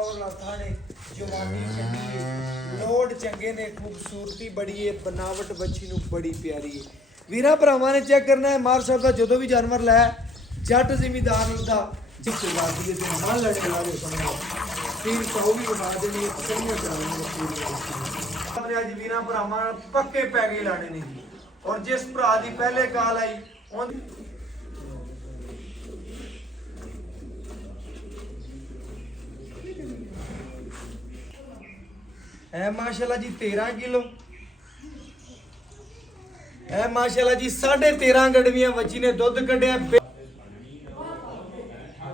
Power लाथा ने जवानी चंगी है, लोड चंगे ने, खूबसूरती बड़ी है, बनावट बच्ची नू बड़ी प्यारी है। वीरा भरावां ने चेक करना है मार साहब का जो भी जानवर लाया जट जिमीदार का जिस वादी है मां लड़े ला दे समझो तीन सौ भी बना देनी तसलियां करानी। आज वीरा भरावां पक्के पैगे लाने ने जी। और जिस भरा दी पहले काल आई उन है माशाल्लाह जी 13 किलो है माशाल्लाह जी 13.5 गड़वियां वची ने दुध कढ़िया।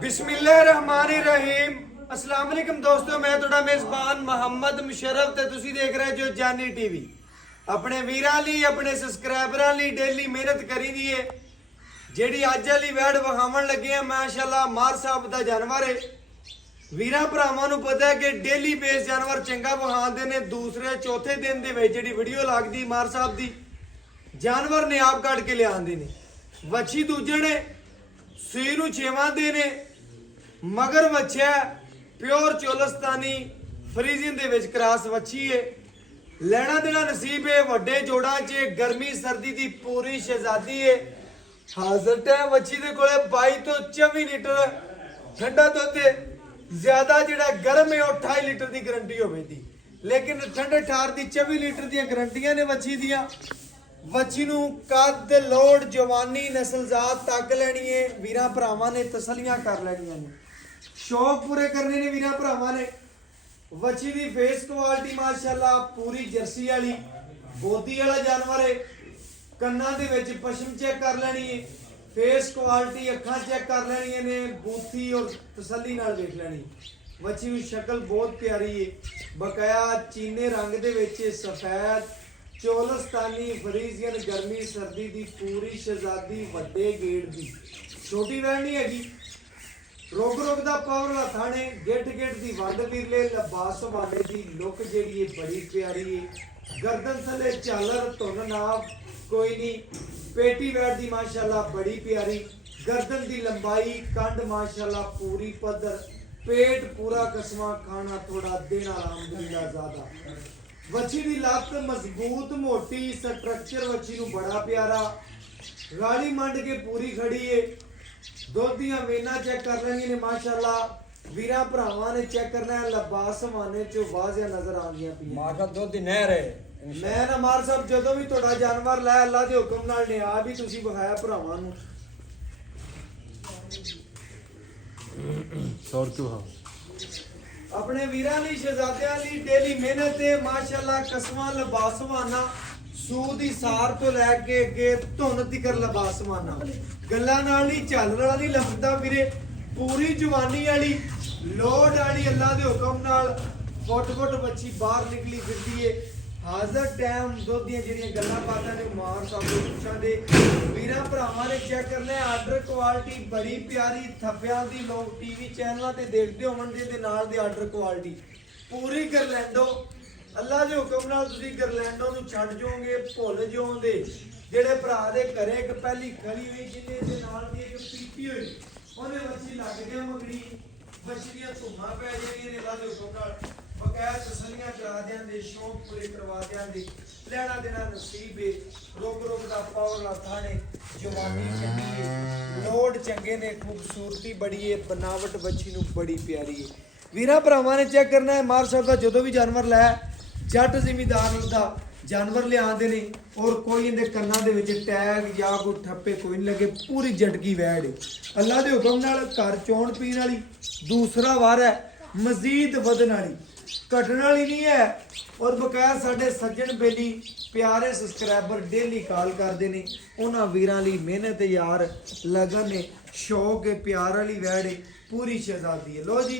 बिस्मिल्लाहिर्रहमानिर्रहीम। अस्सलाम वालेकुम दोस्तों, मैं तुहाडा मेजबान मोहम्मद मुशर्रफ ते तुसी देख रहे जो जानी टीवी। अपने वीरां लई अपने सबसक्राइबरां लई डेली मेहनत करी दी है। जेड़ी अज वाली वैड वखावन लगे हैं माशाल्लाह मार साहब दा जानवर है। वीरां भरावां नूं पता है कि डेली बेस जानवर चंगा वखांदे ने। दूसरे चौथे दिन दे विच जेड़ी वीडियो लगदी मार साहब दी जानवर ने आप कट के ले आंदे ने। वच्छी दूजे ने सूई नूं 6वां दे ने मगर वच्छा प्योर चोलस्तानी फ्रीजिंग दे विच क्रॉस वच्छी है। लेना देना नसीब है। वड्डे जोड़ा च गर्मी सर्दी दी पूरी शहजादी है। हाजिर टाइम वच्छी दे कोले 22 तो 24 लीटर ठंडा दुध है। ज्यादा जिहड़ा गर्म है 28 लीटर की गारंटी होवेगी, लेकिन ठंडे ठार दी 24 लीटर दी गारंटियां ने वच्छी दियां। वच्छी नूं कद लोड जवानी नस्लजात तक लैनी है। वीरां भरावां ने तसलियां कर लैनियां ने, शौक पूरे करने ने वीरां भरावां ने। वच्छी दी फेस क्वालिटी माशाल्लाह पूरी जर्सी वाली बोदी वाला जानवर है। कन्ना दे विच पश्म चेक कर लेनी है, फेस क्वालिटी अखां चेक कर लेनी ने, बूथी और तसल्ली नाल देख लेनी। वच्छी दी शक्ल बहुत प्यारी है, बकाया चीने रंग दे विच सफेद चोलस्तानी फ्रीजियन गर्मी सर्दी दी पूरी शहजादी वड्डे गेट दी छोटी वैन नहीं हैगी। रोग रोग दा पावर थाने गेट गेट दी वंड विरले लबास वाले दी लुक जेड़ी है बड़ी प्यारी है। गर्दन थले झालर धुन नाव कोई नहीं। पेटी वैट दी माशाल्लाह बड़ी प्यारी। गर्दन दी लंबाई कंड माशाल्लाह पूरी पद्धर। पेट पूरा कसमा खाना थोड़ा देना अल्हम्दुलिल्लाह ज्यादा। वच्छी दी लत मजबूत मोटी स्ट्रक्चर वच्छी नूं बड़ा प्यारा। गाली मंड के पूरी खड़ी है। दुध दियां वेना चेक कर लेंगे ने माशाल्लाह। वीरां भरावां ने चेक करना है लबास माने चो वाजिया नजर आंदियां पई माशा दुध दी नहर है। मैं ना मार साहब जदों भी तुहाडा जानवर लै अल्लाह दे हुक्म नाल ने आ भी तुसी विखाया भरावां नूं 100 रुपये हाँ अपने वीरां लई शहजादियां लई डेली मेहनत है माशाल्लाह। कसमां लबासवाना सूदी सार तो लैके अगे धुन तिकर लबासवाना गल्लां नाल नहीं झालर वाली लफदा वीरे पूरी जवानी वाली लोड वाली अल्लाह दे हुक्म नाल फुट फुट बच्ची बाहर निकली फिरदी है। हाजिर टाइम दुध दियां जेहड़ियां गल्लां बातां ने मार साहब दे पुछां दे वीरां भरावां ने चेक करना है। आर्डर क्वालिटी बड़ी प्यारी थप्पियां दी लोग टीवी चैनलों ते देखदे होवन दे नाल दी आर्डर क्वालिटी पूरी गरलैंडो अल्लाह दे हुक्म नाल तुसीं गरलैंडो नूं छड्ड जाओगे भुल जाओगे। जेड़े भरा दे घरे एक पहली खड़ी हुई जिन्ने दे नाल दी एक पीपी होई ओने वच्छी लग गया मगड़ी वच्छी दियां धुम्मां पै जाणियां ने अल्लाह दे हुक्म नाल बकाया तसलियां करा देंगे शौक पूरे करवा देंगे। लेना देना नसीब है। रोग रोग दा पावर लाथा ने जवानी चंगी है, लोड चंगे ने, खूबसूरती बड़ी है, बनावट बच्ची नू बड़ी प्यारी है। वीरां भरावां ने चेक करना है मार साहब का जो भी जानवर लाया जट जिमीदार का जानवर ले आंदे ने और कोई इहदे कन्नां दे विच टैग या कोई ठप्पे कोई नहीं लगे। पूरी जटकी वैड है अल्लाह दे हुक्म नाल घर चौण पीण वाली दूसरा वार है मजीद वधन वाली घटन वाली नहीं है। और बकाया साडे सज्जन बेली प्यारे सबसक्राइबर डेली कॉल करते हैं। उन्होंने वीरां लई मेहनत यार लगन है शौक है प्यार वाली वैड है पूरी शहजादी है। लो जी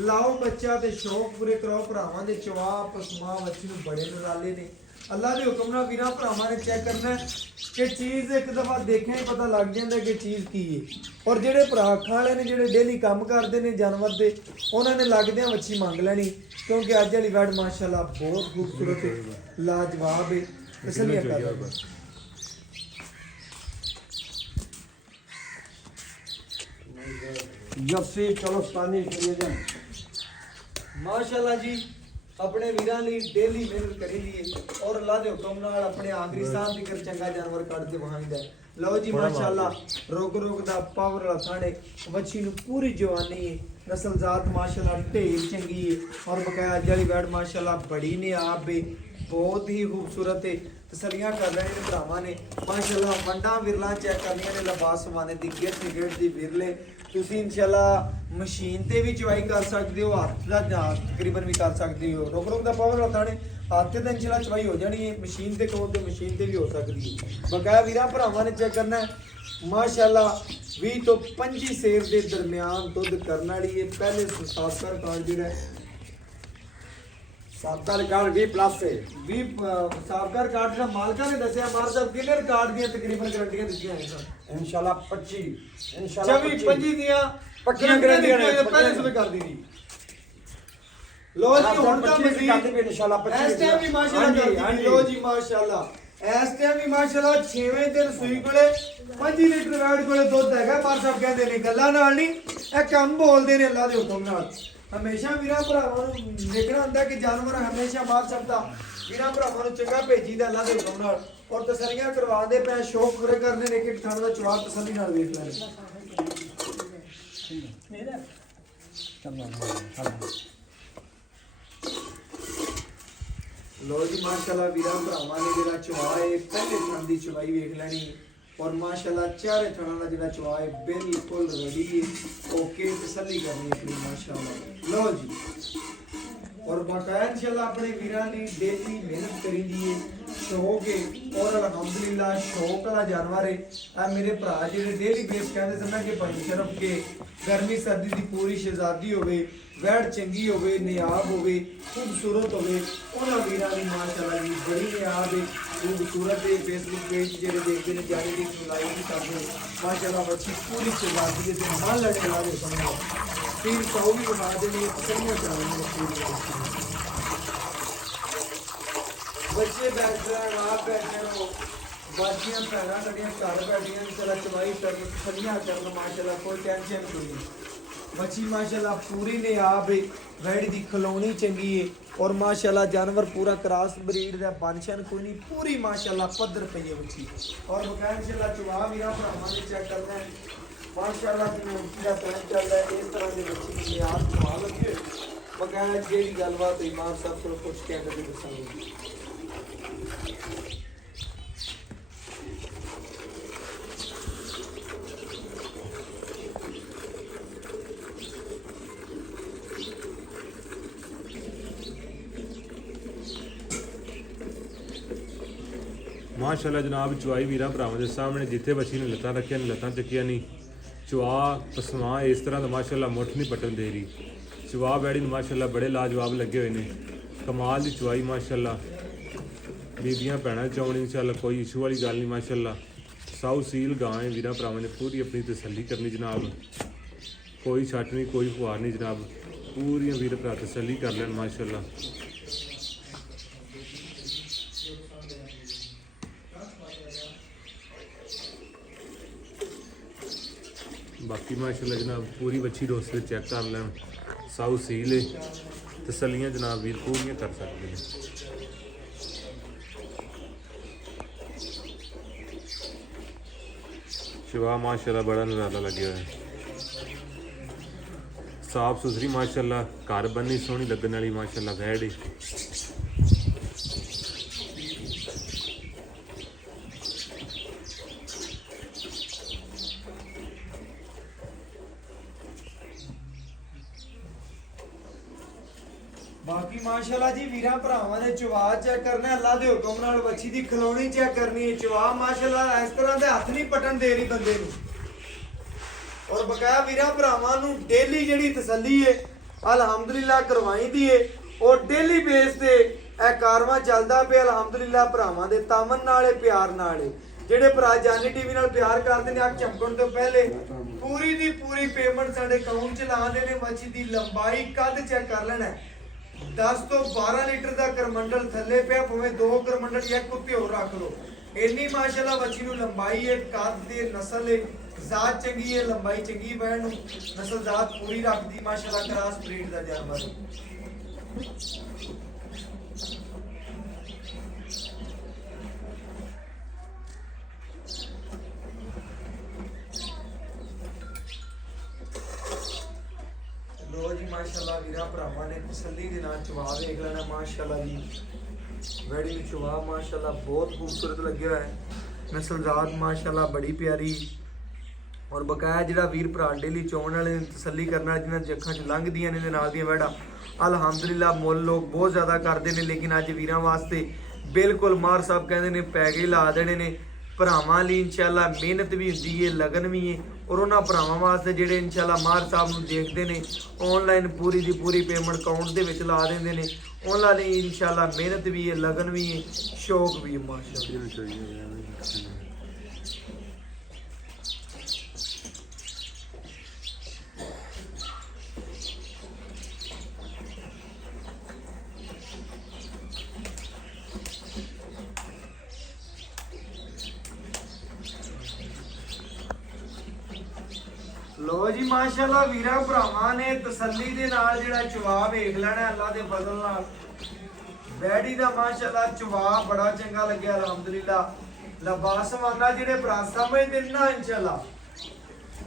लाओ बच्चा ते शौक पूरे कराओ। भरावां दे चवा पसमा बच्चे नूं बड़े नराले ने। अल्लाह के हुक्म नाल वीरां भरावां ने चेक करना है कि चीज़ एक दफ़ा देखिया ही पता लग जाता कि चीज़ की है। और जेडे भरा अखां वाले ने जेडे डेली काम करते हैं जानवर के उन्होंने लगदियां मच्छी मंग लैनी क्योंकि अज वाली वैड माशाल्लाह बहुत खूबसूरत है लाजवाब है। तसलियां कर जफ्सी चोलस्तानी ਮਾਸ਼ਾਅੱਲਾ ਜੀ ਆਪਣੇ ਵੀਰਾਂ ਲਈ ਡੇਲੀ ਮਿਹਨਤ ਕਰੀ ਦੀ ਔਰ ਅੱਲਾਹ ਦੇ ਹੁਕਮ ਨਾਲ ਆਪਣੇ ਆਖਰੀ ਸਾਹ ਦੀ ਚੰਗਾ ਜਾਨਵਰ ਕੱਢ ਕੇ ਵਹਾਈਦਾ। ਲਓ ਜੀ ਮਾਸ਼ਾਅੱਲਾ ਰੋਗ ਦਾ ਪਾਵਰ ਵਾਲਾ ਥਾਣੇ ਵੱਛੀ ਨੂੰ ਪੂਰੀ ਜਵਾਨੀ ਹੈ, ਨਸਲਜ਼ਾਤ ਮਾਸ਼ਾਅੱਲਾ ਢੇਰ ਚੰਗੀ ਹੈ ਔਰ ਬਕਾਇਆ ਅੱਜ ਵਾਲੀ ਬੈਡ ਮਾਸ਼ਾਅੱਲਾ ਬੜੀ ਨੇ ਆਪ ਹੈ, ਬਹੁਤ ਹੀ ਖੂਬਸੂਰਤ ਹੈ। ਤਸਲੀਆਂ ਕਰ ਰਹੇ ਨੇ ਭਰਾਵਾਂ ਨੇ ਮਾਸ਼ਾਅੱਲਾ ਵੰਡਾਂ ਵਿਰਲਾਂ ਚੈੱਕ ਕਰਨੀਆਂ ਨੇ, ਲਿਬਾਸ ਸਵਾਨੇ ਦੀ ਗਿੱਟ ਦੀ ਵਿਰਲੇ ਤੁਸੀਂ ਇਨਸ਼ਾਅੱਲਾ ਮਸ਼ੀਨ ਤੇ ਵੀ ਚਵਾਈ ਕਰ ਸਕਦੇ ਹੋ, ਹੱਥ ਦਾ ਤਕਰੀਬਨ ਵੀ ਕਰ ਸਕਦੇ ਹੋ। ਰੁਕ ਦਾ ਪਾਵਰ ਵਾਲਾ ਥਾਣੇ ਹੱਥ ਤੇ ਇਨਸ਼ਾਅੱਲਾ ਚਵਾਈ ਹੋ ਜਾਣੀ ਹੈ, ਮਸ਼ੀਨ ਤੇ ਕਹੋ ਤੇ ਮਸ਼ੀਨ ਤੇ ਵੀ ਹੋ ਸਕਦੀ ਹੈ। ਬਕਾਇਆ ਵੀਰਾਂ ਭਰਾਵਾਂ ਨੇ ਚੈੱਕ ਕਰਨਾ ਹੈ ਮਾਸ਼ਾਅੱਲਾ 20 ਤੋਂ 25 ਸੇਰ ਦੇ ਦਰਮਿਆਨ ਦੁੱਧ ਕਰਨ ਵਾਲੀ ਹੈ। ਪਹਿਲੇ ਸਾਫਕਰ ਕਾਰਡ ਜਿਹੜਾ ਸਾਬਕਾ ਰਿਕਾਰਡ 20 ਪਲੱਸ ਹੈ। 20 ਸਾਫਕਰ ਕਾਰਡ ਦਾ ਮਾਲਕਾਂ ਨੇ ਦੱਸਿਆ ਮਾਰ ਸਾਹਿਬ ਕਿੰਨੇ ਰਿਕਾਰਡ ਦੀਆਂ ਤਕਰੀਬਨ ਗਾਰੰਟੀਆਂ ਦਿੱਤੀਆਂ ਹਨ ਸਰ? ਇਨਸ਼ਾਅੱਲਾ 25 ਇਨਸ਼ਾਅੱਲਾ 25 ਦੀਆਂ ਪੱਕੀਆਂ ਗਾਰੰਟੀਆਂ ਨੇ, ਪਹਿਲੇ ਸੁਬੇ ਕਰ ਦਿੱਤੀ। ਲੋ ਜੀ ਹੁਣ ਤਾਂ ਕਰਦੇ ਵੀ ਇਨਸ਼ਾਅੱਲਾ 25 ਇਸ ਟਾਈਮ ਵੀ ਮਾਸ਼ਾਅੱਲਾ ਕਰਦੀ। ਲੋ ਜੀ ਮਾਸ਼ਾਅੱਲਾ ਇਸ ਟਾਈਮ ਵੀ ਮਾਸ਼ਾਅੱਲਾ 6ਵੇਂ ਦਿਨ ਸੂਈ ਕੋਲੇ 25 ਲੀਟਰ ਵੈਟ ਕੋਲੇ ਦੁੱਧ ਹੈਗਾ। ਮਾਰ ਸਾਹਿਬ ਕਹਿੰਦੇ ਨੇ ਗੱਲਾਂ ਨਾਲ ਨਹੀਂ, ਇਹ ਕੰਮ ਬੋਲਦੇ ਨੇ ਅੱਲਾਹ ਦੇ ਹੁਕਮ ਨਾਲ। ਹਮੇਸ਼ਾ ਵੀਰਾਂ ਭਰਾਵਾਂ ਨੂੰ ਦੇਖਣਾ ਹੁੰਦਾ ਕਿ ਜਾਨਵਰ ਹਮੇਸ਼ਾ ਮਾਰ ਸਕਦਾ। ਵੀਰਾਂ ਭਰਾਵਾਂ ਨੂੰ ਚੰਗਾ ਭੇਜੀਦਾ ਅੱਲਾਹ ਦੇ ਹੁਕਮ ਨਾਲ ਔਰ ਤਸੱਲੀਆਂ ਕਰਵਾਉਂਦੇ ਪਏ, ਸ਼ੌਕ ਪੂਰੇ ਕਰਨੇ ਨੇ ਕਿ ਥਣ ਦਾ ਚਵਾਰ ਤਸੱਲੀ ਨਾਲ ਵੇਖ ਲੈਣੇ। ਲੋ ਜੀ ਮਾਸ਼ਾਅੱਲਾ ਵੀਰਾਂ ਭਰਾਵਾਂ ਨੇ ਜਿਹੜਾ ਚਵਾ ਹੈ ਪਹਿਲੇ ਥਣ ਦੀ ਚਵਾਈ ਵੇਖ ਲੈਣੀ ਔਰ ਮਾਸ਼ਾਅੱਲਾ ਚਾਰੇ ਥਣਾਂ ਦਾ ਜਿਹੜਾ ਚਵਾ ਹੈ ਬਿਲਕੁਲ ਰੈਡੀ ਹੈ। ਓਕੇ ਤਸੱਲੀ ਕਰਨੀ ਆਪਣੀ ਮਾਸ਼ਾਅੱਲਾ। ਲੋ ਜੀ ਔਰ ਬਕਾਇਆ ਇਨਸ਼ਾਅੱਲਾ ਆਪਣੇ ਵੀਰਾਂ ਨੇ ਡੇਲੀ ਮਿਹਨਤ ਕਰੀ ਦੀ ਹੈ, ਸ਼ੌਕ ਹੈ ਔਰ ਅਲਹਮਦੁਲਿਲਾ ਸ਼ੌਕ ਵਾਲਾ ਜਾਨਵਰ ਹੈ। ਆ ਮੇਰੇ ਭਰਾ ਜਿਹੜੇ ਡੇਲੀ ਬੇਸ ਕਹਿੰਦੇ ਸਨ ਨਾ ਕਿ ਭਾਈ ਸ਼ਰਫ ਕੇ ਗਰਮੀ ਸਰਦੀ ਦੀ ਪੂਰੀ ਸ਼ਹਿਜ਼ਾਦੀ ਹੋਵੇ, ਵੈੜ ਚੰਗੀ ਹੋਵੇ, ਨਿਆਬ ਹੋਵੇ, ਖੂਬਸੂਰਤ ਹੋਵੇ, ਉਹਨਾਂ ਵੀਰਾਂ ਦੀ ਮਾਸ਼ਾਅੱਲਾ ਜੀ ਬੜੀ ਨਿਆਬ ਹੈ, ਖੂਬਸੂਰਤ ਹੈ। ਫੇਸਬੁੱਕ ਪੇਜ ਜਿਹੜੇ ਦੇਖਦੇ ਨੇ ਜਾਨੀ ਦੀ ਲਾਈਕ ਵੀ ਕਰਦੇ ਮਾਸ਼ਾਅੱਲਾ ਬੱਚੀ ਪੂਰੀ ਸ਼ਹਿਜ਼ਾਦੀ ਦੇ ਨਾਲ ਲੜੇ ਲਾ ਦੇ ਸਮਝੋ तीन सौ भी बना देने बच्चे बैठ रहे आप बैठे रहो, बाजियां भैन साड़ियां घर बैठिया चला चवाई कर सलियां कर माशाल्लाह कोई टेंशन कोई नहीं। मच्छी माशाल्लाह पूरी ने आप वैड़ी दी खिलौनी चंगी है और माशाल्लाह जानवर पूरा क्रॉस ब्रीड दा बनशन कोई नहीं, पूरी माशाल्लाह पद्धर पई है मच्छी और बकाया इंशाल्लाह चवा वीरा भरावां ने चेक करना है माशाअल्लाह की मुफ्ती का टाइम चल रहा है। इस तरह की बच्ची की याद कमाल लगे बकाया जी गलबात ईमान साहब को कुछ कहते थे दसांगे। माशाअल्लाह जनाब चवाई वीर भरावां दे सामने जिथे बच्ची ने लत्तां रखिया ने लत्तां चुकिया नहीं, चवा पसमा इस तरह का माशाअल्लाह मुठ नहीं पटन दे रही। चवा बैड़ी माशाअल्लाह बड़े लाजवाब लगे हुए हैं, कमाल की चवाई माशाअल्लाह। बीबियां भैन चाउनी इंशाअल्लाह कोई इशू वाली गल नहीं माशाअल्लाह। साउ सील गां है वीर भरावां ने पूरी अपनी तसल्ली करनी जनाब, कोई छट नहीं कोई खुआर नहीं जनाब, पूरी वीर भरा तसल्ली कर लैन माशाअल्लाह। बाकी माशाअल्लाह जनाब पूरी बच्ची दोस्त चेक कर लैन, साउ सील है, तसलियां जनाब वीर पूरियां कर सकते हैं। शिवा माशाअल्लाह बड़ा नज़ारा लगे हुआ है, साफ सुथरी माशाअल्लाह घर बनी सोहनी लगने वाली माशाअल्लाह वैड़ है। बाकी माशाल्लाह जी वीरा भरावां ने चवा चेक करना अल्लाह दे हुक्म नाल बच्ची दी खिलौनी चेक करनी है। चवा माशाल्लाह इस तरह दे हथ नहीं पटन दे रही बंदे नूं और बकाया वीरा भरावां नूं डेली जेहड़ी तसल्ली है अल्हम्दुलिल्लाह करवाई दी है और डेली बेस ते ए कारवां चलदा पे अल्हम्दुलिल्लाह भरावां दे तामन नाल प्यार नाल जेहड़े भरा जानी टीवी नाल प्यार करदे ने अख चमकण तो पहले पूरी दी पूरी पेमेंट साडे अकाउंट च ला देने। मच्छी दी लंबाई कद चेक कर लेना 10 ਤੋਂ 12 ਲੀਟਰ ਦਾ ਕਰਮੰਡਲ ਥੱਲੇ ਪਿਆ ਭਾਵੇਂ 2 ਕਰਮੰਡਲ ਇੱਕ ਉੱਤੇ ਹੋਰ ਰੱਖ ਲਓ, ਇੰਨੀ ਮਾਸ਼ਾਅੱਲਾ ਬੱਚੀ ਨੂੰ ਲੰਬਾਈ ਹੈ, ਕੱਦ ਤੇ ਨਸਲ ਹੈ, ਜ਼ਾਤ ਚੰਗੀ ਹੈ, ਲੰਬਾਈ ਚੰਗੀ ਬੈਣ ਨੂੰ, ਨਸਲ ਜ਼ਾਤ ਪੂਰੀ ਰੱਖਦੀ ਮਾਸ਼ਾਅੱਲਾ, ਕਰਾਸ ਬਰੀਡ ਦਾ ਜਾਨਵਰ। ਲੋ ਜੀ ਮਾਸ਼ਾਅੱਲਾ ਵੀਰਾਂ ਭਰਾਵਾਂ ਨੇ ਤਸੱਲੀ ਦੇ ਨਾਲ ਚਵਾ ਵੇਖ ਲੈਣਾ ਮਾਸ਼ਾਅੱਲਾ ਜੀ। ਵੈੜੀ ਨੂੰ ਚਵਾ ਮਾਸ਼ਾਅੱਲਾ ਬਹੁਤ ਖੂਬਸੂਰਤ ਲੱਗਿਆ ਹੋਇਆ ਹੈ। ਨਸਲ ਜ਼ਾਤ ਮਾਸ਼ਾਅੱਲਾ ਬੜੀ ਪਿਆਰੀ, ਔਰ ਬਕਾਇਆ ਜਿਹੜਾ ਵੀਰ ਭਰਾ ਡੇਲੀ ਚੋਣ ਵਾਲੇ ਨੇ ਤਸੱਲੀ ਕਰਨਾ, ਜਿਹਨਾਂ ਦੀ ਅੱਖਾਂ 'ਚ ਲੰਘਦੀਆਂ ਨੇ ਦੇ ਨਾਲ ਦੀਆਂ ਵੈੜਾ ਅਲਹਮਦੁਲਿਲਾ ਮੁੱਲ ਲੋਕ ਬਹੁਤ ਜ਼ਿਆਦਾ ਕਰਦੇ ਨੇ, ਲੇਕਿਨ ਅੱਜ ਵੀਰਾਂ ਵਾਸਤੇ ਬਿਲਕੁਲ ਮਾਰ ਸਾਹਿਬ ਕਹਿੰਦੇ ਨੇ ਪੈਗੇ ਲਾ ਦੇਣੇ ਨੇ। ਭਰਾਵਾਂ ਲਈ ਇਨਸ਼ਾਅੱਲਾ ਮਿਹਨਤ ਵੀ ਹੁੰਦੀ ਹੈ, ਲਗਨ ਵੀ ਹੈ, ਔਰ ਉਹਨਾਂ ਭਰਾਵਾਂ ਵਾਸਤੇ ਜਿਹੜੇ ਇਨਸ਼ਾਅੱਲਾ ਮਾਰ ਸਾਹਿਬ ਨੂੰ ਦੇਖਦੇ ਨੇ ਆਨਲਾਈਨ ਪੂਰੀ ਦੀ ਪੂਰੀ ਪੇਮੈਂਟ ਅਕਾਊਂਟ ਦੇ ਵਿੱਚ ਲਾ ਦਿੰਦੇ ਨੇ, ਉਹਨਾਂ ਲਈ ਇਨਸ਼ਾਅੱਲਾ ਮਿਹਨਤ ਵੀ ਹੈ, ਲਗਨ ਵੀ ਹੈ, ਸ਼ੌਕ ਵੀ ਹੈ ਮਾਸ਼ਾਅੱਲਾ। ਲੋ ਜੀ ਮਾਸ਼ਾਅੱਲਾ ਵੀਰਾਂ ਭਰਾਵਾਂ ਨੇ ਤਸੱਲੀ ਦੇ ਨਾਲ ਜਿਹੜਾ ਚਵਾ ਵੇਖ ਲੈਣਾ ਅੱਲਾ ਦੇ ਫਜ਼ਲ ਨਾਲ। ਬੈੜੀ ਦਾ ਮਾਸ਼ਾਅੱਲਾ ਚਵਾ ਬੜਾ ਚੰਗਾ ਲੱਗਿਆ ਅਲਹਮਦੁਲਿਲਾ। ਲਬਾਸਵਾਨਾ ਜਿਹੜੇ ਭਰਾ ਸਮਝਦੇ ਨੇ ਨਾ ਇਨਸ਼ਾਅੱਲਾ,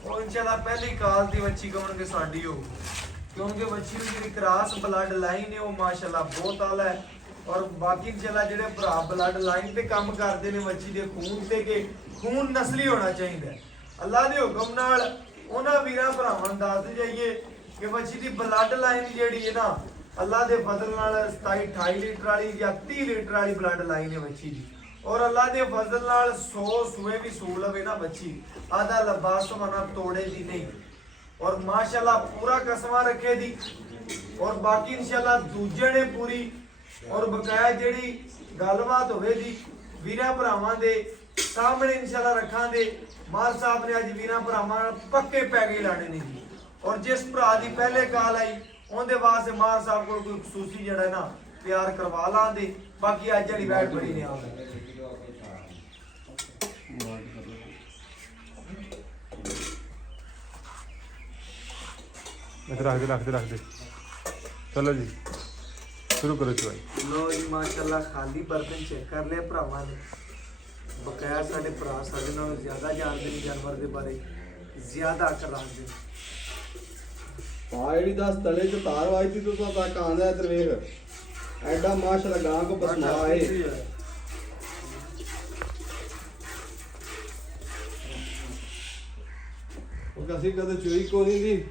ਉਹ ਇਨਸ਼ਾਅੱਲਾ ਪਹਿਲੀ ਕਾਲ ਦੀ ਵੱਛੀ ਕਹਣਗੇ ਸਾਡੀ ਹੋ, ਕਿਉਂਕਿ ਵੱਛੀ ਦੀ ਜਿਹੜੀ ਕਰਾਸ ਬਲੱਡ ਲਾਈਨ ਹੈ ਉਹ ਮਾਸ਼ਾਅੱਲਾ ਬਹੁਤ ਆਲਾ ਹੈ। ਔਰ ਬਾਕੀ ਇਨਸ਼ਾਅੱਲਾ ਜਿਹੜੇ ਭਰਾ ਬਲੱਡ ਲਾਈਨ ਤੇ ਕੰਮ ਕਰਦੇ ਨੇ ਵੱਛੀ ਦੇ ਖੂਨ ਤੇ, ਕਿ ਖੂਨ ਨਸਲੀ ਹੋਣਾ ਚਾਹੀਦਾ, ਅੱਲਾ ਦੇ ਹੁਕਮ ਨਾਲ ਉਹਨਾਂ ਵੀਰਾਂ ਭਰਾਵਾਂ ਨੂੰ ਦੱਸਦੇ ਜਾਈਏ ਕਿ ਵੱਛੀ ਦੀ ਬਲੱਡ ਲਾਈਨ ਜਿਹੜੀ ਹੈ ਨਾ ਅੱਲਾ ਦੇ ਫਜ਼ਲ ਨਾਲ 27-28 ਲੀਟਰ ਵਾਲੀ ਜਾਂ 30 ਲੀਟਰ ਵਾਲੀ ਬਲੱਡ ਲਾਈਨ ਹੈ ਵੱਛੀ ਦੀ। ਔਰ ਅੱਲਾ ਦੇ ਫਜ਼ਲ ਨਾਲ 100 ਸੂਏ ਵੀ ਸੂ ਲਵੇ ਨਾ ਵੱਛੀ, ਆਦਾ ਲਬਾਸ ਮਨਾ ਤੋੜੇ ਦੀ ਨਹੀਂ। ਔਰ ਮਾਸ਼ਾਅੱਲਾ ਪੂਰਾ ਕਸਮਾਂ ਰੱਖੇ ਦੀ, ਔਰ ਬਾਕੀ ਇਨਸ਼ਾਅੱਲਾ ਦੂਜੇ ਨੇ ਪੂਰੀ, ਔਰ ਬਕਾਇਆ ਜਿਹੜੀ ਗੱਲਬਾਤ ਹੋਵੇ ਦੀ ਵੀਰਾਂ ਭਰਾਵਾਂ ਦੇ ਸਾਹਮਣੇ ਇਨਸ਼ਾਅੱਲਾ ਰੱਖਾਂਗੇ। ਮਾਰ ਸਾਹਿਬ ਨੇ ਅੱਜ ਵੀਰਾਂ ਭਰਾਵਾਂ ਨਾਲ ਪੱਕੇ ਪੈਗੇ ਲਾਣੇ ਨੇ ਜੀ। ਔਰ ਜਿਸ ਭਰਾ ਦੀ ਪਹਿਲੇ ਕਾਲ ਆਈ ਉਹਦੇ ਵਾਸਤੇ ਮਾਰ ਸਾਹਿਬ ਕੋਲ ਕੋਈ ਖਸੂਸੀ ਜਿਹੜਾ ਨਾ ਤਿਆਰ ਕਰਵਾ ਲਾਂਦੇ। ਬਾਕੀ ਅੱਜ ਵਾਲੀ ਬੈਠ ਬੜੀ ਨੇ ਆਉਂਦੀ ਰੱਖ ਦੇ ਚਲੋ ਜੀ ਸ਼ੁਰੂ ਕਰੋ ਚਵਾਈ। ਲੋ ਜੀ ਮਾਸ਼ਾਅੱਲਾ ਖਾਲੀ ਬਰਤਨ ਚੈੱਕ ਕਰ ਲਿਆ ਭਰਾਵਾਂ ਨੇ। ਬਕਾਇਆ ਸਾਡੇ ਭਰਾ ਸਾਡੇ ਨਾਲੋਂ ਜ਼ਿਆਦਾ ਜਾਣਦੇ ਨੇ ਜਾਨਵਰ ਦੇ ਬਾਰੇ, ਜ਼ਿਆਦਾ ਅਕਲ ਰੱਖਦੇ ਨੇ। ਆ ਜਿਹੜੀ 10 ਤਲੇ ਚ ਤਾਰ ਵਾਈ ਤੀ ਤੂੰ ਤੱਕ ਆਂਦਾ ਇਧਰ ਵੇਖ, ਐਡਾ ਮਾਸ਼ਾਅੱਲਾ ਗਾਂ ਕੋ ਬਸਮਾ ਹੈ। ਉਹ ਕਸੀ ਕਦੇ ਚੋਈ ਕੋ ਨਹੀਂ ਦੀ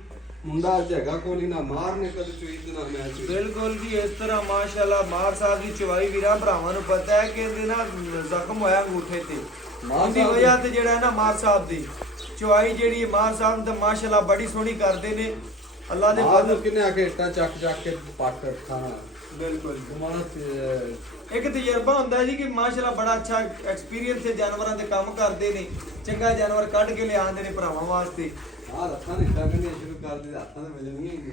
ਮੁੰਡਾ ਅੱਜ ਹੈਗਾ ਕੋ ਨਹੀਂ, ਨਾ ਮਾਰ ਨੇ ਕਦੇ ਚੋਈ ਤੇ ਨਾ ਮੈਂ ਚੋਈ। ਬਿਲਕੁਲ ਜੀ ਇਸ ਤਰ੍ਹਾਂ ਮਾਸ਼ਾਅੱਲਾ ਮਾਰ ਸਾਹਿਬ ਦੀ ਚਵਾਈ ਵੀਰਾਂ ਭਰਾਵਾਂ ਨੂੰ ਪਤਾ ਹੈ ਕਿ ਇਹਦੇ ਨਾਲ ਜ਼ਖਮ ਹੋਇਆ ਅੰਗੂਠੇ ਤੇ, ਉਹਦੀ ਵਜ੍ਹਾ ਤੇ ਜਿਹੜਾ ਹੈ ਨਾ ਮਾਰ ਸਾਹਿਬ ਦੀ ਚਵਾਈ ਜਿਹੜੀ ਮਾਰ ਸਾਹਿਬ ਤਾਂ ਮਾਸ਼ਾਅੱਲਾ ਬੜੀ ਸੋਹਣੀ ਕਰਦੇ ਨੇ। ਅੱਲਾ ਦੇ ਫਜ਼ਲ ਕਿੰਨੇ ਆ ਕੇ ਇੱਟਾਂ ਚੱਕ ਕੇ ਪੱਟ ਖਾਣਾ। ਬਿਲਕੁਲ ਤੁਹਾਡਾ ਇੱਕ ਤਜਰਬਾ ਹੁੰਦਾ ਜੀ ਕਿ ਮਾਸ਼ਾਅੱਲਾ ਬੜਾ ਅੱਛਾ ਐਕਸਪੀਰੀਅੰਸ ਹੈ, ਜਾਨਵਰਾਂ ਦੇ ਕੰਮ ਕਰਦੇ ਨੇ, ਚੰਗਾ ਜਾਨਵਰ ਕੱਢ ਕੇ ਲਿਆਉਂਦੇ ਨੇ ਭਰਾਵਾਂ ਵਾਸਤੇ। ਆ ਰੱਖਾਂ ਨੇ ਇੱਟਾਂ ਕਰਨੀਆਂ ਸ਼ੁਰੂ ਕਰ ਦੇ, ਹੱਥਾਂ ਦੇ ਮਿਲਣੀਆਂ ਹੀ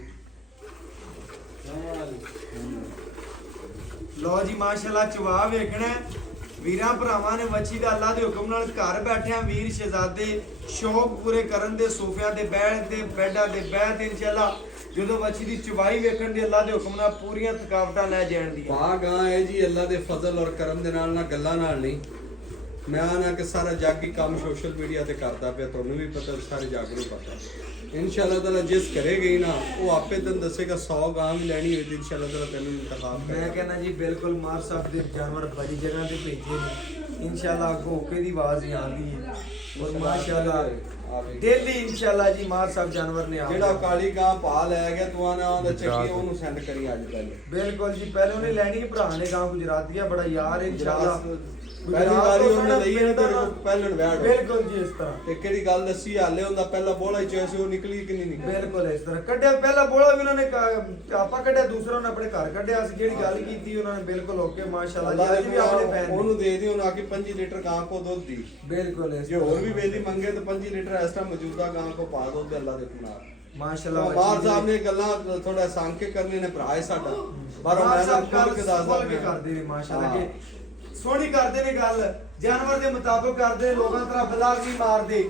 ਲੋ ਜੀ ਮਾਸ਼ਾਅੱਲਾ ਚਵਾ ਵੇਖਣਾ ਵੀਰਾਂ ਭਰਾਵਾਂ ਨੇ ਵੱਛੀ ਦਾ ਅੱਲਾ ਦੇ ਹੁਕਮ ਨਾਲ ਘਰ ਬੈਠਿਆਂ ਵੀਰ ਸ਼ਹਿਜ਼ਾਦੇ ਸ਼ੌਕ ਪੂਰੇ ਕਰਨ ਦੇ, ਸੋਫਿਆਂ ਤੇ ਬੈਠ ਤੇ, ਬੈੱਡਾਂ ਤੇ ਬੈਠ ਇਨਸ਼ਾਅੱਲਾ ਜਦੋਂ ਵੱਛੀ ਦੀ ਚਵਾਈ ਵੇਖਣ ਦੇ ਅੱਲਾ ਦੇ ਹੁਕਮ ਨਾਲ ਪੂਰੀਆਂ ਥਕਾਵਟਾਂ ਲੈ ਜਾਣ ਦੀਆਂ। ਆ ਗਾਂ ਹੈ ਜੀ ਅੱਲਾ ਦੇ ਫਜ਼ਲ ਔਰ ਕਰਮ ਦੇ ਨਾਲ, ਨਾ ਗੱਲਾਂ ਨਾਲ ਨਹੀਂ। ਮੈਂ ਨਾ ਕਿ ਸਾਰਾ ਜੱਗ ਹੀ ਕੰਮ ਸੋਸ਼ਲ ਮੀਡੀਆ ਤੇ ਕਰਦਾ ਪਿਆ, ਤੁਹਾਨੂੰ ਵੀ ਪਤਾ, ਸਾਰੇ ਜੱਗ ਨੂੰ ਪਤਾ। ਇਨਸ਼ਾਅੱਲਾ ਤਾਲਾ ਜਿਸ ਘਰੇ ਗਈ ਨਾ ਉਹ ਆਪੇ ਤੈਨੂੰ ਦੱਸੇਗਾ। 100 ਗਾਂ ਵੀ ਲੈਣੀ ਹੋਈ ਤੇ ਇਨਸ਼ਾਅੱਲਾ ਤਾਲਾ ਤੈਨੂੰ ਇੰਤਖਾਬ ਮੈਂ ਕਹਿੰਦਾ ਜੀ ਬਿਲਕੁਲ ਮਾਰ ਸਾਹਿਬ ਦੇ ਜਾਨਵਰ ਬੜੀ ਜਗ੍ਹਾ ਤੇ ਭੇਜੇ ਨੇ, ਇਨਸ਼ਾਅੱਲਾ ਹੋਕੇ ਦੀ ਆਵਾਜ਼ ਹੀ ਆਉਂਦੀ ਹੈ। ਔਰ ਮਾਸ਼ਾਅੱਲਾ ਡੇਲੀ ਇਨਸ਼ਾਅੱਲਾ ਜੀ ਮਾਰ ਸਾਹਿਬ ਜਾਨਵਰ ਨੇ ਜਿਹੜਾ ਕਾਲੀ ਗਾਂ ਪਾ ਲੈ ਗਿਆ ਤੂੰ ਆਣਾ ਉਹਦਾ ਚੱਕੀ ਉਹਨੂੰ ਸੈਂਡ ਕਰੀ ਅੱਜ ਪਹਿਲੇ। ਬਿਲਕੁਲ ਜੀ ਪਹਿਲੇ ਉਹਨੇ ਲੈਣੀ ਭਰਾ ਨੇ ਗਾਂ ਗੁਜਰਾਤੀਆ ਬੜਾ ਯਾਰ ਇਨਸ਼ਾਅੱਲਾ ਪਹਿਲੀ ਵਾਰੀ ਉਹਨੇ ਲਈ ਨੇ ਤੇਰੇ ਕੋਲ ਪਹਿਲਣ ਵੈੜ। ਬਿਲਕੁਲ ਜੀ ਇਸ ਤਰ੍ਹਾਂ ਤੇ ਕਿਹੜੀ ਗੱਲ ਦੱਸੀ ਹਾਲੇ ਹੁੰਦਾ ਪਹਿਲਾ ਬੋਲਾ ਹੀ ਚੋਇਆ ਸੀ, ਉਹ ਨਿਕਲੀ ਕਿ ਨਹੀਂ ਨਿਕਲੀ। ਬਿਲਕੁਲ ਇਸ ਤਰ੍ਹਾਂ ਕੱਢਿਆ ਪਹਿਲਾ ਬੋਲਾ ਵੀ ਉਹਨਾਂ ਨੇ ਆਪਾਂ ਕੱਢਿਆ, ਦੂਸਰਾ ਉਹਨੇ ਆਪਣੇ ਘਰ ਕੱਢਿਆ ਸੀ। ਜਿਹੜੀ ਗੱਲ ਕੀਤੀ ਉਹਨਾਂ ਨੇ ਬਿਲਕੁਲ ਓਕੇ ਮਾਸ਼ਾਅੱਲਾ ਜੀ। ਅੱਜ ਵੀ ਆਪਣੇ ਫੈਨ ਉਹਨੂੰ ਦੇ ਦੀ, ਉਹਨੂੰ ਆ ਕੇ 5 ਲੀਟਰ ਗਾਂ ਕੋ ਦੁੱਧ ਦੀ। ਬਿਲਕੁਲ ਇਸ ਜੇ ਹੋਰ ਵੀ ਵੇਦੀ ਮੰਗੇ ਤਾਂ 5 ਲੀਟਰ ਇਸ ਤਰ੍ਹਾਂ ਮੌਜੂਦਾ ਗਾਂ ਕੋ ਪਾ ਦੋ ਤੇ ਅੱਲਾ ਦੇ ਨਾਲ ਮਾਸ਼ਾਅੱਲਾ। ਬਾਹਰ ਸਾਹਿਬ ਨੇ ਗੱਲਾਂ ਥੋੜਾ ਸੰਗ ਕੇ ਕਰਨੇ ਨੇ, ਭਰਾ ਹੈ ਸਾਡਾ ਬਾਹਰੋਂ ਮੈਂ ਖੋਲ ਕੇ ਦੱਸਦਾ ਕਰਦੇ ਨੇ ਮਾਸ਼ਾਅੱਲਾ ਕਿ ਸੋਹਣੀ ਕਰਦੇ ਨੇ ਗੱਲ, ਜਾਨਵਰ ਦੇ ਮੁਤਾਬਕ ਕਰਦੇ ਨੇ, ਲੋਕਾਂ ਤਰ੍ਹਾਂ ਬਲਾਗ ਨਹੀਂ ਮਾਰਦੇ।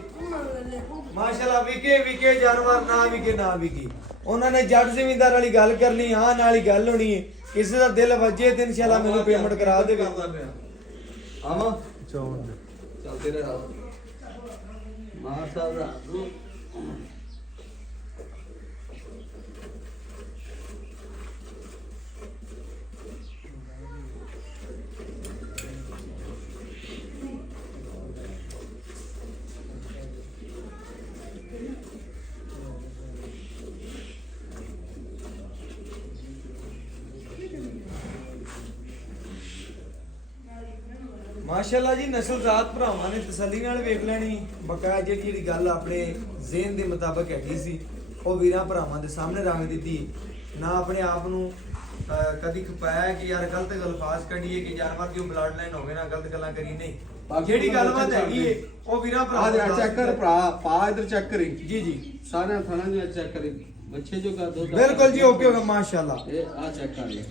ਮਾਸ਼ਾਅੱਲਾ ਵਿਕੇ ਜਾਨਵਰ, ਨਾ ਵਿਕੇ। ਉਹਨਾਂ ਨੇ ਜੱਟ ਜ਼ਿਮੀਂਦਾਰ ਵਾਲੀ ਗੱਲ ਕਰਨੀ, ਹਾਂ ਨਾਲ ਹੀ ਗੱਲ ਹੋਣੀ ਹੈ। ਕਿਸੇ ਦਾ ਦਿਲ ਵੱਜੇ ਤੇ ਇਨਸ਼ਾਅੱਲਾ ਮੈਨੂੰ ਪੇਮੈਂਟ ਕਰਾ ਦੇਵੇ। ਆਵਾਂ ਚੌਂ ਚੱਲ ਤੇਰੇ ਨਾਲ ਮਾਰ ਸਾਹਿਬ ਦਾ ਮਾਸ਼ਾਅੱਲਾ ਜੀ ਨਸਲਜ਼ਾਤ ਭਰਾਵਾਂ ਨੇ ਤਸੱਲੀ ਨਾਲ ਵੇਖ ਲੈਣੀ। ਬਕਾਇਆ ਜਿਹੜੀ ਗੱਲ ਆਪਣੇ ਜ਼ਿਹਨ ਦੇ ਮੁਤਾਬਕ ਹੈਗੀ ਸੀ ਉਹ ਵੀਰਾਂ ਭਰਾਵਾਂ ਦੇ ਸਾਹਮਣੇ ਰੱਖ ਦਿੱਤੀ। ਨਾ ਆਪਣੇ ਆਪ ਨੂੰ ਕਦੀ ਖਪਾਇਆ ਕਿ ਯਾਰ ਗਲਤ ਅਲਫਾਜ਼ ਕੱਢੀਏ ਕਿ ਜਾਨਵਰ ਦੀ ਬਲੱਡ ਲਾਈਨ ਹੋਵੇ, ਨਾ ਗਲਤ ਗੱਲਾਂ ਕਰੀ ਨਹੀਂ। ਜਿਹੜੀ ਗੱਲਬਾਤ ਹੈਗੀ ਏ ਉਹ ਵੀਰਾਂ ਭਰਾਵਾਂ ਆ ਚੈੱਕ ਕਰ ਭਰਾ, ਪਾ ਇਧਰ ਚੈੱਕ ਕਰੀ। ਜੀ ਸਾਰੇ ਥਾਣਾ ਨੂੰ ਚੈੱਕ ਕਰੀ, ਬੱਚੇ ਜੋ ਕਰ ਦੋ ਬਿਲਕੁਲ ਜੀ, ਓਕੇ ਮਾਸ਼ਾਅੱਲਾ। ਇਹ ਆ ਚੈੱਕ ਕਰ ਲੈ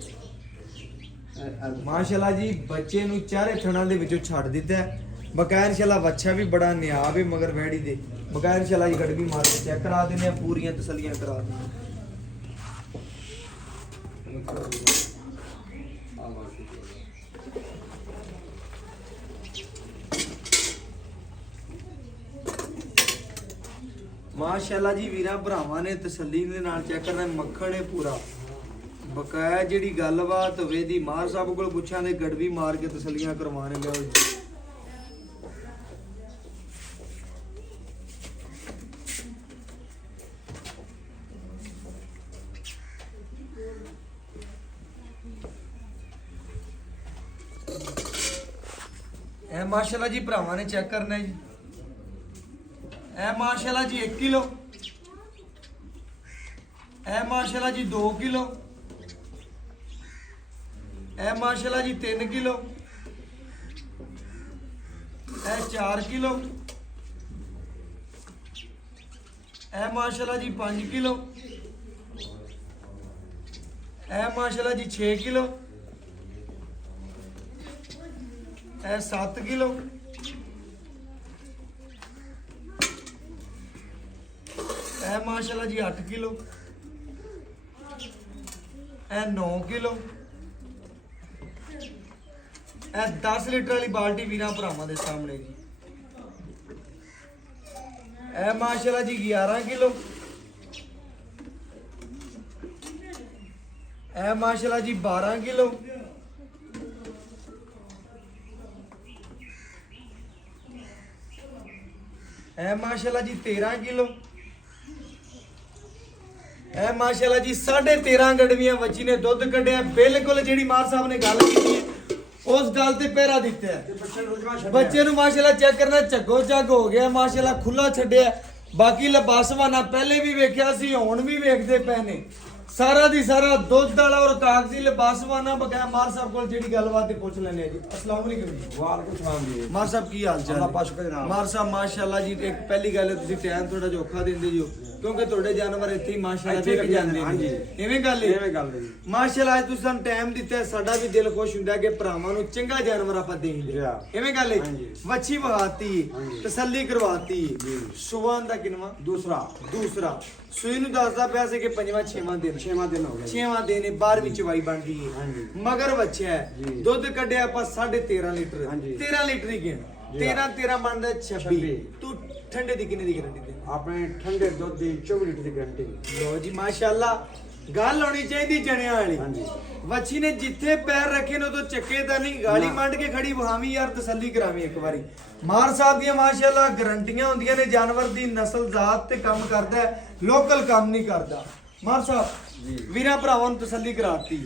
ਮਾਸ਼ਾਅੱਲਾ ਜੀ, ਬੱਚੇ ਨੂੰ ਚਾਰੇ ਥਣਾਂ ਦੇ ਵਿੱਚੋਂ ਛੱਡ ਦਿੱਤਾ ਹੈ। ਬਕਾਇਆ ਇਨਸ਼ਾਅੱਲਾ ਬੱਚਾ ਵੀ ਬੜਾ ਨਿਆਬ ਹੈ ਮਗਰ ਵੈੜੀ ਦੇ। ਬਕਾਇਆ ਇਨਸ਼ਾਅੱਲਾ ਜੀ ਗੜਵੀ ਮਾਰ ਕੇ ਚੈੱਕ ਕਰਾ ਦਿੰਦੇ ਆ, ਪੂਰੀਆਂ ਤਸੱਲੀਆਂ ਕਰਾ ਦਿੰਦੇ ਆ। ਮਾਸ਼ਾਅੱਲਾ ਜੀ, ਵੀਰਾਂ ਭਰਾਵਾਂ ਨੇ ਤਸੱਲੀ ਦੇ ਨਾਲ ਚੈੱਕ ਕਰਨਾ, ਮੱਖਣ ਹੈ ਪੂਰਾ। ਬਕਾਇਆ ਜਿਹੜੀ ਗੱਲਬਾਤ ਹੋਵੇ ਦੀ ਮਾਰ ਸਾਹਿਬ ਕੋਲ ਪੁੱਛਾਂ ਦੇ ਗੜਵੀ ਮਾਰ ਕੇ ਤਸੱਲੀਆਂ ਕਰਵਾਣੇ ਲਿਆਓ ਜੀ। ਇਹ ਮਾਸ਼ਾਅੱਲਾ ਜੀ ਭਰਾਵਾਂ ਨੇ ਚੈੱਕ ਕਰਨਾ ਜੀ। ਇਹ ਮਾਸ਼ਾਅੱਲਾ ਜੀ 1 ਕਿਲੋ, ਇਹ ਮਾਸ਼ਾਅੱਲਾ ਜੀ 2 ਕਿਲੋ, ਇਹ ਮਾਸ਼ਾਅੱਲਾ ਜੀ 3 ਕਿਲੋ, ਇਹ 4 ਕਿਲੋ, ਇਹ ਮਾਸ਼ਾਅੱਲਾ ਜੀ 5 ਕਿਲੋ, ਇਹ ਮਾਸ਼ਾਅੱਲਾ ਜੀ 6 ਕਿਲੋ, ਇਹ 7 ਕਿਲੋ, ਇਹ ਮਾਸ਼ਾਅੱਲਾ ਜੀ 8 ਕਿਲੋ, ਇਹ 9 ਕਿਲੋ, ਇਹ 10 ਲੀਟਰ ਵਾਲੀ ਬਾਲਟੀ ਵੀਰਾਂ ਭਰਾਵਾਂ ਦੇ ਸਾਹਮਣੇ ਜੀ। ਇਹ ਮਾਸ਼ਾਅੱਲਾ ਜੀ 11 ਕਿਲੋ, ਇਹ ਮਾਸ਼ਾਅੱਲਾ ਜੀ 12 ਕਿਲੋ, ਇਹ ਮਾਸ਼ਾਅੱਲਾ ਜੀ 13 ਕਿਲੋ, ਇਹ ਮਾਸ਼ਾਅੱਲਾ ਜੀ 13.5 ਗੜਵੀਆਂ ਬੱਚੀ ਨੇ ਦੁੱਧ ਕੱਢਿਆ। ਬਿਲਕੁਲ ਜਿਹੜੀ ਮਾਰ ਸਾਹਿਬ ਨੇ ਗੱਲ ਕੀਤੀ ਹੈ ਉਸ ਗੱਲ ਤੇ ਪਹਿਰਾ ਦਿੱਤਾ ਹੈ। ਬੱਚੇ ਨੂੰ ਮਾਸ਼ਾਅੱਲਾ ਚੈੱਕ ਕਰਨਾ, ਝੱਗੋ ਝੱਗ ਹੋ ਗਿਆ ਮਾਸ਼ਾਅੱਲਾ, ਖੁੱਲਾ ਛੱਡਿਆ। ਬਾਕੀ ਲਿਬਾਸਵਾਨਾ ਪਹਿਲੇ ਵੀ ਵੇਖਿਆ ਸੀ, ਹੁਣ ਵੀ ਵੇਖਦੇ ਪਏ ਨੇ। ਸਾਰਾ ਦੀ ਸਾਰਾ ਦੁੱਧ ਵਾਲਾ ਔਰ ਕਾਗਜ਼ੀ ਲਿਬਾਸਵਾਨਾ। ਬਕਾਇਆ ਮਾਰ ਸਾਹਿਬ ਕੋਲ ਜਿਹੜੀ ਗੱਲਬਾਤ ਤੇ ਪੁੱਛ ਲੈਣੇ ਆ ਜੀ। अस्सलाम वालेकुम जी। ਵਾਲੇਕੁਮ ਸਲਾਮ ਜੀ। ਮਾਰ ਸਾਹਿਬ ਕੀ ਹਾਲ ਚਾਲ ਅੱਲਾਹ ਪਾਕ ਸ਼ੁਕਰ ਜਨਾਬ। ਮਾਰ ਸਾਹਿਬ ਮਾਸ਼ਾਅੱਲਾ ਜੀ, ਇੱਕ ਪਹਿਲੀ ਗੱਲ ਹੈ ਤੁਸੀਂ ਟਾਈਮ ਥੋੜਾ ਜਿਹਾ ਔਖਾ ਦਿੰਦੇ ਜੋ, ਕਿਉਂਕਿ ਤੁਹਾਡੇ ਜਾਨਵਰ ਇੱਥੇ ਹੀ ਮਾਸ਼ਾਅੱਲਾ ਇੱਥੇ ਵਿਕ ਜਾਂਦੇ ਹਾਂਜੀ। ਨੇ। ਐਵੇਂ ਗੱਲ ਹੈ, ਐਵੇਂ ਗੱਲ ਹੈ ਜੀ। ਮਾਸ਼ਾਅੱਲਾ ਅੱਜ ਤੁਸੀਂ ਸਾਨੂੰ ਟਾਈਮ ਦਿੱਤਾ, ਸਾਡਾ ਵੀ ਦਿਲ ਖੁਸ਼ ਹੁੰਦਾ ਕਿ ਭਰਾਵਾਂ ਨੂੰ ਚੰਗਾ ਜਾਨਵਰ ਆਪਾਂ ਦੇਈਏ। ਜੀ। ਐਵੇਂ ਗੱਲ ਹੈ, ਹਾਂਜੀ। ਵੱਛੀ ਵਗਾਤੀ, ਹਾਂਜੀ। ਤਸੱਲੀ ਕਰਵਾਤੀ। ਜੀ। ਸੁਬਾਨ ਦਾ ਕਿਨਵਾ ਦੂਸਰਾ ਸੂਈ ਨੂੰ ਦੱਸਦਾ ਪਿਆ ਸੀ ਕਿ 5ਵਾਂ 6ਵਾਂ ਦਿਨ 6ਵਾਂ ਦਿਨ ਹੋ ਗਿਆ ਜੀ। 6ਵਾਂ ਦਿਨ 12ਵੀਂ ਚਵਾਈ ਬਣਦੀ ਹੈ। ਹਾਂਜੀ। ਮਗਰ ਬੱਚਾ ਹੈ, ਜੀ। ਦੁੱਧ ਕੱਢਿਆ ਆਪਾਂ 13.5 ਲੀਟਰ। ਹਾਂਜੀ। 13 ਲੀਟਰ ਹੀ ਗਿਣ, ਜੀ। 13 ਬਣਦਾ 26। 26। ਤੂੰ ਠੰਡੇ ਦੀ ਕਿੰਨੇ ਦੀ ਗਾਰੰਟੀ ਦੇ? ਆਪਣੇ ਠੰਡੇ ਦੁੱਧ ਦੀ 24 ਲੀਟਰ ਦੀ ਗਾਰੰਟੀ। ਲੋ ਜੀ ਮਾਸ਼ਾਅੱਲਾ, ਗੱਲ ਹੋਣੀ ਚਾਹੀਦੀ ਜਣਿਆਂ ਵਾਲੀ। ਹਾਂਜੀ। ਵੱਛੀ ਨੇ ਜਿੱਥੇ ਪੈਰ ਰੱਖੇ ਨੇ ਉਦੋਂ ਚੱਕੇ ਤਾਂ ਨਹੀਂ, ਗਾਲੀ ਮੰਡ ਕੇ ਖੜੀ ਵਹਾਵੀਂ ਯਾਰ, ਤਸੱਲੀ ਕਰਾਵੀਂ ਇੱਕ ਵਾਰੀ। ਮਾਰ ਸਾਹਿਬ ਦੀਆਂ ਮਾਸ਼ਾਅੱਲਾ ਗਰੰਟੀਆਂ ਹੁੰਦੀਆਂ ਨੇ, ਜਾਨਵਰ ਦੀ ਨਸਲ ਜ਼ਾਤ ਤੇ ਕੰਮ ਕਰਦਾ ਹੈ, ਲੋਕਲ ਕੰਮ ਨਹੀਂ ਕਰਦਾ। ਮਾਰ ਸਾਹਿਬ ਵੀਰਾਂ ਭਰਾਵਾਂ ਨੂੰ ਤਸੱਲੀ ਕਰਾਤੀ,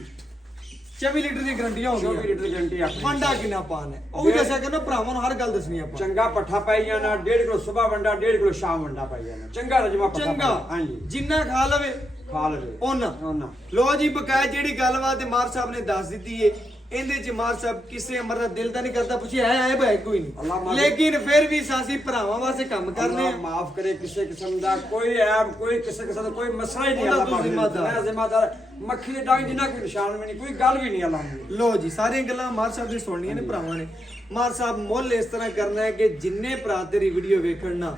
24 ਲੀਟਰ ਦੀ ਗਰੰਟੀਆਂ ਹੋ 24 ਗਈਆਂ। ਲੀਟਰ ਦੀ ਗਾਰੰਟੀ ਆਪਣੀ। ਵੰਡਾ ਕਿੰਨਾ ਪਾਣ ਹੈ ਉਹ ਵੀ ਦੱਸਿਆ ਕਰਨਾ, ਭਰਾਵਾਂ ਨੂੰ ਹਰ ਗੱਲ ਦੱਸਣੀ ਆਪਾਂ। ਚੰਗਾ ਪੱਠਾ ਪਾਈ ਜਾਣਾ, 1.5 ਕਿਲੋ ਸਵੇਰ ਵੰਡਾ, 1.5 ਕਿਲੋ ਸ਼ਾਮ ਵੰਡਾ ਪਾਈ ਜਾਣਾ। ਚੰਗਾ ਰਜਮਾ ਪੱਠਾ ਚੰਗਾ ਪਾਈ। ਹਾਂਜੀ। ਜਿੰਨਾ ਖਾ ਲਵੇ ਖਾ ਲਵੇ ਉਹਨਾਂ। ਲੋ ਜੀ ਬਕਾਇਆ ਜਿਹੜੀ ਗੱਲਬਾਤ ਮਾਰ ਸਾਹਿਬ ਨੇ ਦੱਸ ਦਿੱਤੀ ਏ, ਇਹਦੇ ਚ ਮਾਰ ਸਾਹਿਬ ਕਿਸੇ ਅਮਰ ਦਾ ਦਿਲ ਤਾਂ ਨਹੀਂ ਕਰਦਾ ਪੁੱਛਿਆ ਹੈ ਭਾਈ ਕੋਈ ਅੱਲਾਹ ਨਹੀਂ, ਮਾਫ਼- ਲੇਕਿਨ ਫਿਰ ਵੀ ਸਾਸੀ ਭਰਾਵਾਂ ਵਾਸਤੇ ਕੰਮ ਕਰਨੇ ਅੱਲਾਹ ਆ। ਮਾਫ ਕਰੇ, ਕਿਸੇ ਕਿਸਮ ਦਾ ਕੋਈ ਐਬ, ਕੋਈ ਕਿਸੇ ਕਿਸਮ ਦਾ ਕੋਈ ਮਸਲਾ ਹੀ ਨਹੀਂ। ਉਹਦਾ ਅੱਲਾਹ ਤੂੰ ਜ਼ਿੰਮੇਦਾਰ। ਮੈਂ ਜ਼ਿੰਮੇਦਾਰ। ਮੱਖੀ ਦੇ ਡੰਗ ਜਿੰਨਾ ਕੋਈ ਨਿਸ਼ਾਨ ਵੀ ਨਹੀਂ, ਕੋਈ ਗੱਲ ਵੀ ਨਹੀਂ ਆਲਾਂਦੀ। ਲੋ ਜੀ ਸਾਰੀਆਂ ਗੱਲਾਂ ਮਾਰ ਸਾਹਿਬ ਦੀ ਸੁਣਨੀਆਂ ਨੇ ਭਰਾਵਾਂ ਨੇ। ਮਾਰ ਸਾਹਿਬ ਮੁੱਲ ਇਸ ਤਰ੍ਹਾਂ ਕਰਨਾ ਹੈ ਕਿ ਜਿੰਨੇ ਭਰਾ ਤੇਰੀ ਵੀਡੀਓ ਵੇਖਣ ਨਾ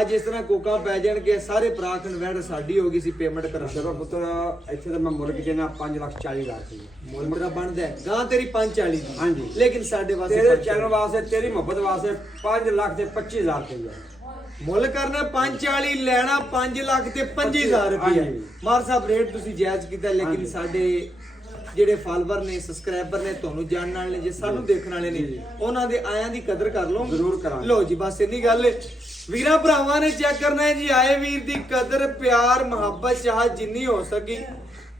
ਅੱਜ ਇਸ ਤਰ੍ਹਾਂ ਕੋਕਾ ਪੈ ਜਾਣਗੇ ਸਾਰੇ ਭਰਾ ਕਨਵੈਂਟ ਸਾਡੀ ਹੋ ਗਈ ਸੀ ਪੇਮੈਂਟ ਕਰਾ ਸ਼ਰਫ ਪੁੱਤਰ ਇੱਥੇ ਤਾਂ ਮੈਂ ਮੁੱਲ ਕੀ ਦੇਣਾ 5,40,000 ਰੁਪਏ। ਮੁੱਲ ਤੇਰਾ ਬਣਦਾ ਹੈ ਗਾਂ ਤੇਰੀ 540 ਦੀ ਹਾਂਜੀ। ਲੇਕਿਨ ਸਾਡੇ ਵਾਸਤੇ ਤੇਰੇ 540 ਚੈਨਲ ਵਾਸਤੇ ਤੇਰੀ ਮੁਹੱਬਤ ਵਾਸਤੇ 5,25,000 ਰੁਪਏ। ਮੁੱਲ ਕਰਨਾ 540 ਲੈਣਾ 5 ਲੱਖ ਤੇ 25,000 ਰੁਪਏ। ਹਾਂਜੀ। ਮਾਰ ਸਾਹਿਬ ਰੇਟ ਤੁਸੀਂ ਜਾਇਜ਼ ਕੀਤਾ ਲੇਕਿਨ ਹਾਂਜੀ। ਸਾਡੇ ਜਿਹੜੇ ਫਾਲੋਅਰ ਨੇ ਸਬਸਕ੍ਰਾਈਬਰ ਨੇ ਤੁਹਾਨੂੰ ਜਾਣਨ ਵਾਲੇ ਨੇ ਜੇ ਸਾਨੂੰ ਦੇਖਣ ਵਾਲੇ ਨੇ ਉਹਨਾਂ ਦੇ ਆਇਆਂ ਦੀ ਕਦਰ ਕਰ ਲਓ। ਜ਼ਰੂਰ ਕਰਾਂਗੇ। ਲੋ ਜੀ ਬਸ ਇੰਨੀ ਗੱਲ ਹੈ। ਵੀਰਾਂ ਭਰਾਵਾਂ ਨੇ ਚੈੱਕ ਕਰਨਾ ਹੈ ਜੀ ਆਏ ਵੀਰ ਦੀ ਕਦਰ ਪਿਆਰ ਮੁਹੱਬਤ ਚਾਹ ਜਿੰਨੀ ਹੋ ਸਕੀ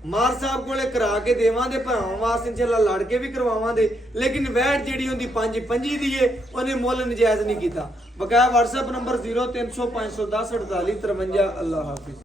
ਮਾਰ ਸਾਹਿਬ ਕੋਲੇ ਕਰਾ ਕੇ ਦੇਵਾਂਗੇ ਭਰਾਵਾਂ ਵਾਸਤੇ ਇਨਸ਼ਾਅੱਲਾ ਲੜ ਕੇ ਵੀ ਕਰਵਾਵਾਂਗੇ ਲੇਕਿਨ ਵੈਟ ਜਿਹੜੀ ਹੁੰਦੀ 5 ਦੀ ਏ ਉਹਨੇ ਮੁੱਲ ਨਜਾਇਜ਼ ਨਹੀਂ ਕੀਤਾ। ਬਕਾਇਆ WhatsApp ਨੰਬਰ 0300 510 48 53 ਅੱਲਾਹ ਹਾਫਿਜ਼।